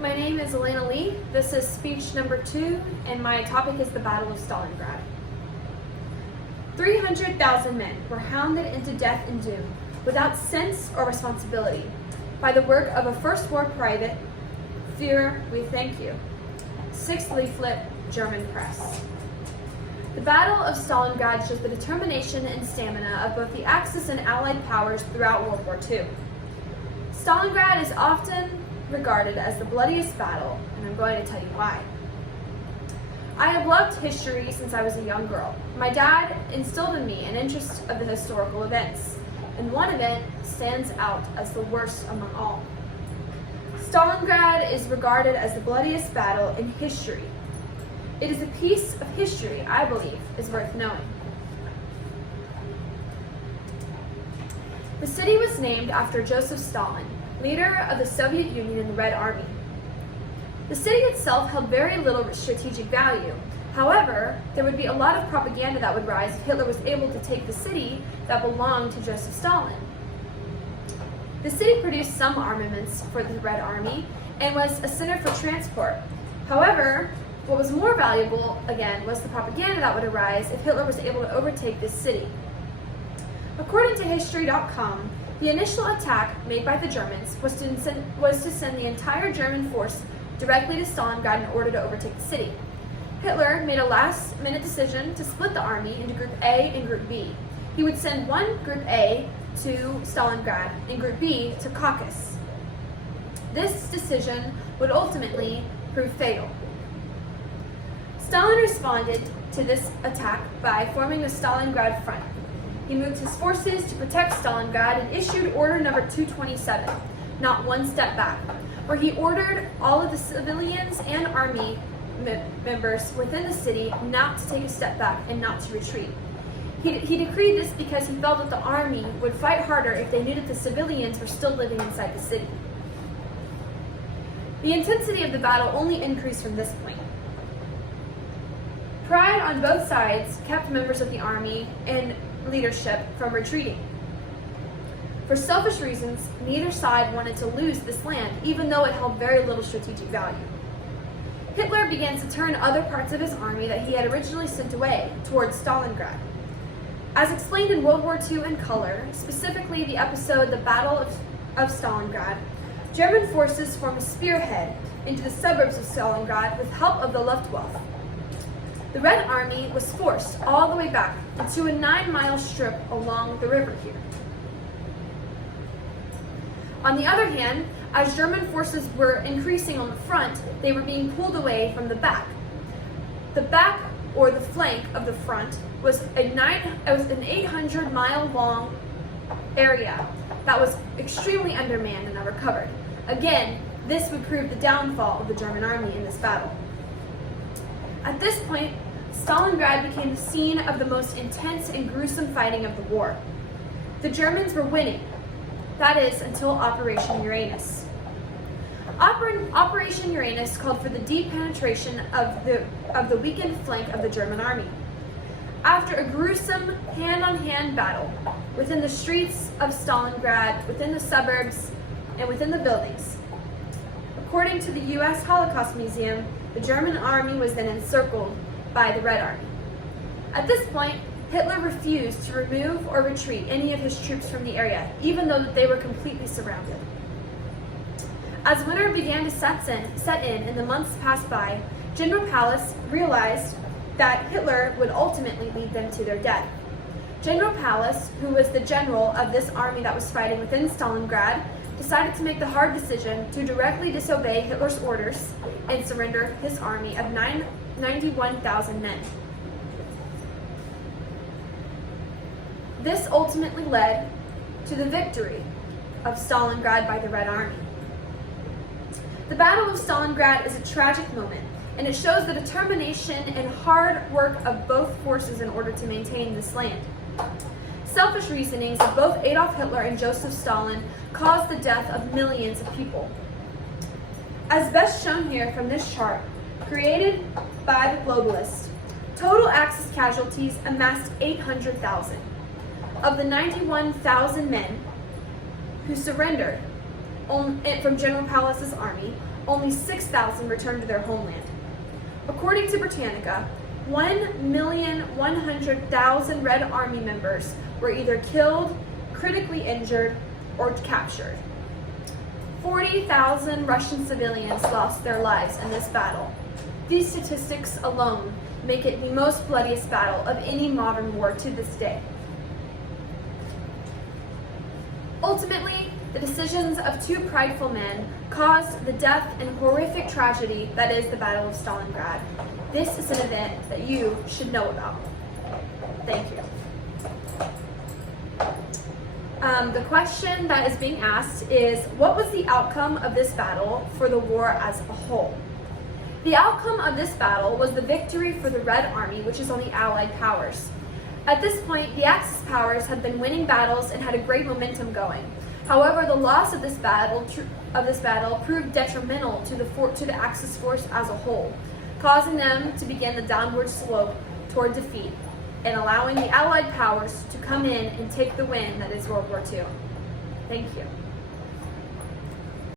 My name is Elena Lee. This is speech number 2, and my topic is the Battle of Stalingrad. 300,000 men were hounded into death and doom without sense or responsibility by the work of a First War private, Führer, we thank you. 6th leaflet, German press. The Battle of Stalingrad shows the determination and stamina of both the Axis and Allied powers throughout World War II. Stalingrad is often regarded as the bloodiest battle, and I'm going to tell you why. I have loved history since I was a young girl. My dad instilled in me an interest of the historical events, and one event stands out as the worst among all. Stalingrad is regarded as the bloodiest battle in history. It is a piece of history I believe is worth knowing. The city was named after Joseph Stalin, leader of the Soviet Union and the Red Army. The city itself held very little strategic value. However, there would be a lot of propaganda that would rise if Hitler was able to take the city that belonged to Joseph Stalin. The city produced some armaments for the Red Army and was a center for transport. However, what was more valuable, again, was the propaganda that would arise if Hitler was able to overtake this city. According to History.com, the initial attack made by the Germans was to send the entire German force directly to Stalingrad in order to overtake the city. Hitler made a last-minute decision to split the army into Group A and Group B. He would send one Group A to Stalingrad and Group B to Caucasus. This decision would ultimately prove fatal. Stalin responded to this attack by forming the Stalingrad Front. He moved his forces to protect Stalingrad and issued Order Number 227, not one step back, where he ordered all of the civilians and army members within the city not to take a step back and not to retreat. He decreed this because he felt that the army would fight harder if they knew that the civilians were still living inside the city. The intensity of the battle only increased from this point. Pride on both sides kept members of the army and leadership from retreating. For selfish reasons, neither side wanted to lose this land, even though it held very little strategic value. Hitler began to turn other parts of his army that he had originally sent away towards Stalingrad. As explained in World War II in color, specifically the episode The Battle of Stalingrad, German forces formed a spearhead into the suburbs of Stalingrad with help of the Luftwaffe. The Red Army was forced all the way back into a 9-mile strip along the river here. On the other hand, as German forces were increasing on the front, they were being pulled away from the back. The back, or the flank of the front, was an 800-mile long area that was extremely undermanned and never covered. Again, this would prove the downfall of the German army in this battle. At this point, Stalingrad became the scene of the most intense and gruesome fighting of the war. The Germans were winning. That is, until Operation Uranus. Operation Uranus called for the deep penetration of the weakened flank of the German army. After a gruesome hand-on-hand battle within the streets of Stalingrad, within the suburbs, and within the buildings, according to the U.S. Holocaust Museum, the German army was then encircled by the Red Army. At this point, Hitler refused to remove or retreat any of his troops from the area, even though they were completely surrounded. As winter began to set in and the months passed by, General Pallas realized that Hitler would ultimately lead them to their death. General Pallas, who was the general of this army that was fighting within Stalingrad, decided to make the hard decision to directly disobey Hitler's orders and surrender his army of 91,000 men. This ultimately led to the victory of Stalingrad by the Red Army. The Battle of Stalingrad is a tragic moment, and it shows the determination and hard work of both forces in order to maintain this land. Selfish reasonings of both Adolf Hitler and Joseph Stalin caused the death of millions of people. As best shown here from this chart, created by the globalists, total Axis casualties amassed 800,000. Of the 91,000 men who surrendered, from General Pallas's army, only 6,000 returned to their homeland. According to Britannica, 1,100,000 Red Army members were either killed, critically injured, or captured. 40,000 Russian civilians lost their lives in this battle. These statistics alone make it the most bloodiest battle of any modern war to this day. Ultimately, the decisions of two prideful men caused the death and horrific tragedy that is the Battle of Stalingrad. This is an event that you should know about. Thank you. The question that is being asked is, what was the outcome of this battle for the war as a whole? The outcome of this battle was the victory for the Red Army, which is on the Allied powers. At this point, the Axis powers had been winning battles and had a great momentum going. However, the loss of this battle proved detrimental to the Axis force as a whole, causing them to begin the downward slope toward defeat and allowing the Allied powers to come in and take the win that is World War II. Thank you.